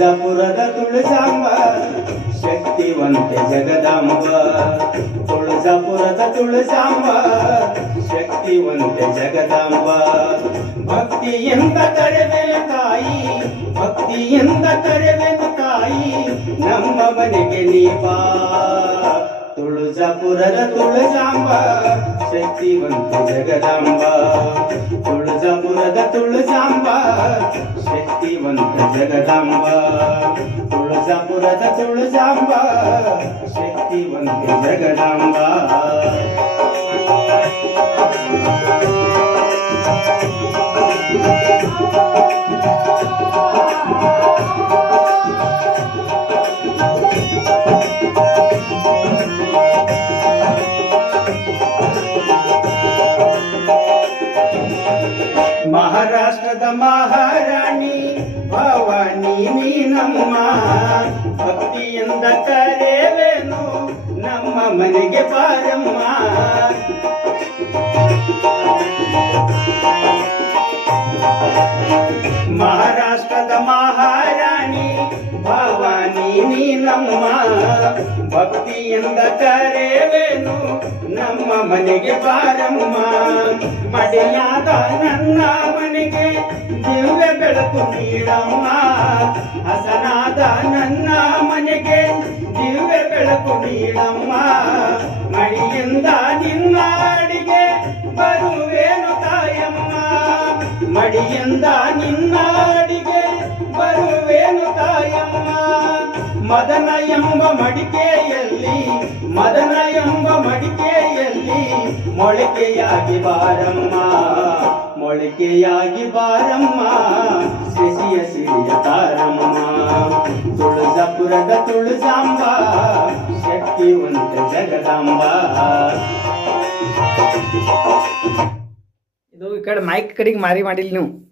ತುಳಜಾಪುರದ ತುಳಜಾಂಬ ಶಕ್ತಿವಂತೆ ಜಗದಾಂಬ. ತುಳಜಾಪುರದ ತುಳಜಾಂಬ ಶಕ್ತಿವಂತೆ ಜಗದಾಂಬ. ಭಕ್ತಿಯಿಂದ ಕರೆವೆನು ತಾಯಿ, ಭಕ್ತಿಯಿಂದ ಕರೆವೆನು ತಾಯಿ, ನಮ್ಮ ಮನೆಗೆ ನೀ ಬಾ. ತುಳಜಾಪುರದ ತುಳಜಾಂಬ ಶಕ್ತಿವಂತ ಜಗದಾಂಬ. ತುಳಜಾಪುರದ ತುಳಜಾಂಬ ಶಕ್ತಿವಂತ ಜಗದಾಂಬ. ತುಳಜಾಪುರದ ತುಳಜಾಂಬ ಶಕ್ತಿವಂತ ಜಗದಾಂಬ. ಮಹಾರಾಷ್ಟ್ರದ ಮಹಾರಾಣಿ ಭವಾನಿ ನೀನಮ್ಮ. ಭಕ್ತಿಯಿಂದ ಕರೆವೆನು ನಮ್ಮ ಮನೆಗೆ ಬಾರಮ್ಮ. ಮಹಾರಾಷ್ಟ್ರದ ಮಹಾರಾಣಿ ಭವಾನಿ ನೀನಮ್ಮ. ಭಕ್ತಿಯಿಂದ ಕರೆವೆನು ನಮ್ಮ ಮನೆಗೆ ಬಾರಮ್ಮ. ಮಡಿಯಾದ ನನ್ನ ಮನೆಗೆ ದಿವ್ಯ ಬೆಳಕು ನೀಡಮ್ಮ. ಹಸನಾದ ನನ್ನ ಮನೆಗೆ ದಿವ್ಯ ಬೆಳಕು ನೀಡಮ್ಮ. ಮಡಿಯಿಂದ ನಿನ್ನ ಅಡಿಗೆ ಬರುವೇನು ತಾಯಮ್ಮ. ಮಡಿಯಿಂದ ನಿನ್ನ ಅಡಿಗೆ ಬರುವೇನು ತಾಯಮ್ಮ. ಮದನ ಎಂಬ ಮಡಿಕೆಯಲ್ಲಿ, ಮದನ ಎಂಬ ಮಡಿಕೆಯಲ್ಲಿ ಮೊಳಕೆಯಾಗಿ ಬಾರಮ್ಮ. ಮೊಳಕೆಯಾಗಿ ಬಾರಮ್ಮ, ಶಶಿಯ ಸಿರಿಯ ತಾರಮ್ಮ. ತುಳಜಾಪುರದ ತುಳಜಾಂಬ ಶಕ್ತಿವಂತ ಜಗದಾಂಬ. ಇದು ಈ ಕಡೆ ಮೈಕ್ ಕಡೆಗೆ ಮಾರಿ ಮಾಡಿಲ್ಲ ನೀವು.